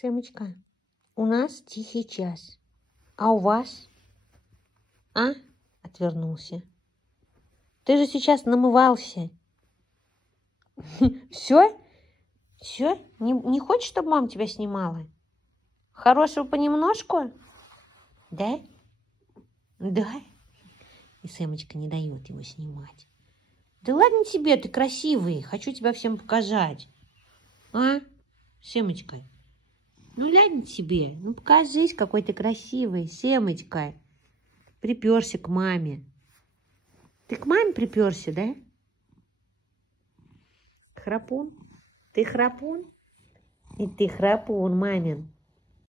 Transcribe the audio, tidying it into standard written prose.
Сэмочка, у нас тихий час. А у вас? А? Отвернулся. Ты же сейчас намывался. Все? Все? Не хочешь, чтобы мама тебя снимала? Хорошего понемножку? Да? Да. И Сэмочка не дает его снимать. Да ладно тебе, ты красивый. Хочу тебя всем показать. А? Сэмочка? Ну ладно тебе. Ну покажись, какой ты красивый. Сэмочка. Приперся к маме. Ты к маме приперся, да? Храпун? Ты храпун? И ты храпун, мамин.